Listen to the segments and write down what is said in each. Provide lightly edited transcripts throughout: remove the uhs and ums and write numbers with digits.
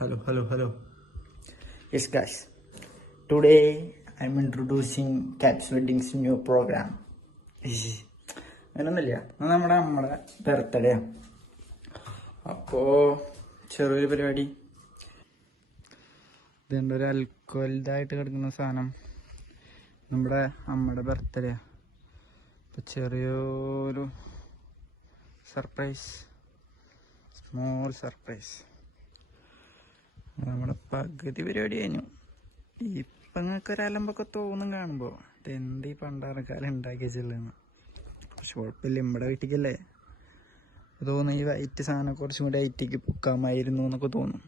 Hello. Yes, guys. Today I'm introducing Caps Wedding's new program. അങ്ങനൊന്നുമില്ല, നമ്മുടെ birthday. അപ്പോൾ ചെറിയൊരു പരിപാടി. ഇതെൻ്റെ ഒരു അൽക്കോഹലിതായിട്ട് കിടക്കുന്ന സാധനം. നമ്മുടെ അമ്മയുടെ ബർത്ത്ഡേ. അപ്പോൾ ചെറിയൊരു സർപ്രൈസ്, സ്മോൾ സർപ്രൈസ്. നമ്മുടെ പകുതി പരിപാടി കഴിഞ്ഞു. ഇപ്പം നിങ്ങൾക്ക് ഒരലമ്പൊക്കെ തോന്നും കാണുമ്പോൾ, എന്ത് ഈ പണ്ടാറക്കാലം ഉണ്ടാക്കിയ ചെല്ലുന്നു. പക്ഷെ കുഴപ്പമില്ല, നമ്മുടെ വീട്ടിലേക്കല്ലേ തോന്നുന്നു ഈ വൈറ്റ് സാധനം കുറച്ചും കൂടി ഐറ്റിക്ക് പൊക്കാമായിരുന്നു എന്നൊക്കെ തോന്നും.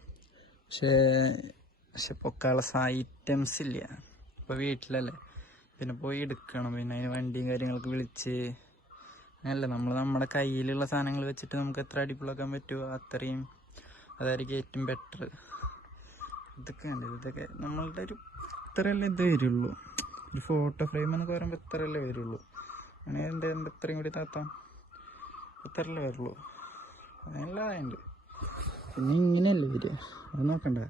പക്ഷെ പൊക്കാനുള്ള ഐറ്റംസ് ഇല്ല. ഇപ്പോൾ വീട്ടിലല്ലേ, പിന്നെ പോയി എടുക്കണം. പിന്നെ അതിന് വണ്ടിയും കാര്യങ്ങളൊക്കെ വിളിച്ച് അങ്ങനല്ല, നമ്മുടെ കയ്യിലുള്ള സാധനങ്ങൾ വെച്ചിട്ട് നമുക്ക് എത്ര അടിപൊളിയാക്കാൻ പറ്റുമോ അത്രയും അതായിരിക്കും ഏറ്റവും ബെറ്റർ. ഇതൊക്കെ നമ്മളുടെ ഒരു ഇത്രയല്ലേ ഇത് വരുള്ളൂ. ഒരു ഫോട്ടോ ഫ്രെയിം എന്നൊക്കെ പറയുമ്പോൾ ഇത്രയല്ലേ വരുള്ളൂ. അങ്ങനെ എൻ്റെ ഇത്രയും കൂടി താത്താം, ഇത്രയല്ലേ വരുള്ളൂ. അതിനെല്ലാം ആയുണ്ട്. പിന്നെ ഇങ്ങനെയല്ലേ വരിക, അത് നോക്കണ്ടേ.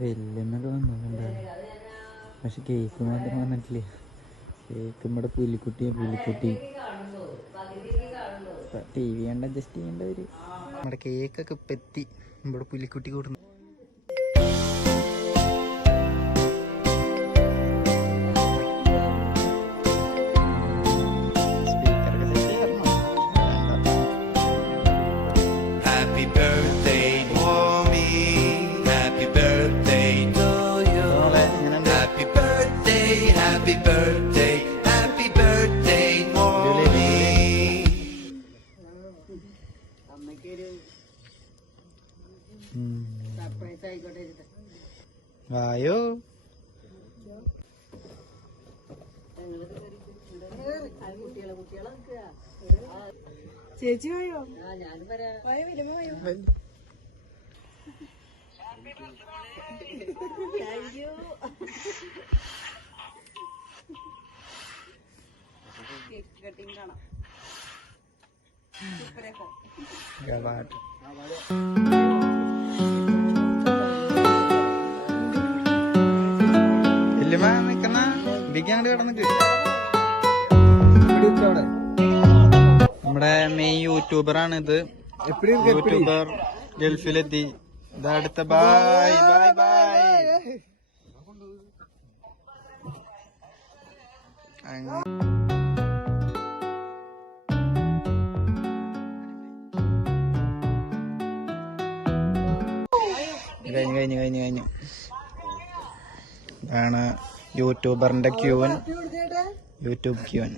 വെല്ലുന്നൊക്കെ വന്നിട്ടുണ്ടായിരുന്നു, പക്ഷെ കേക്ക് മാത്രം വന്നിട്ടില്ല. കേക്ക് നമ്മുടെ പുലിക്കുട്ടി TV കണ്ട് അഡ്ജസ്റ്റ് ചെയ്യേണ്ടവര്. നമ്മുടെ കേക്കൊക്കെ ഇപ്പം എത്തി. നമ്മുടെ പുലിക്കുട്ടി കൂടുന്നു. വായോ ചേച്ചി വായോ. കട്ടിങ് കാണാം. നമ്മുടെ മെയിൻ യൂട്യൂബറാണ് ഇത്. യൂട്യൂബർ ഗൾഫിലെത്തി. ഇതടുത്ത ബൈ. കഴിഞ്ഞു. ഇതാണ് യൂട്യൂബറിന്റെ യൂട്യൂബ് ക്യൂൻ.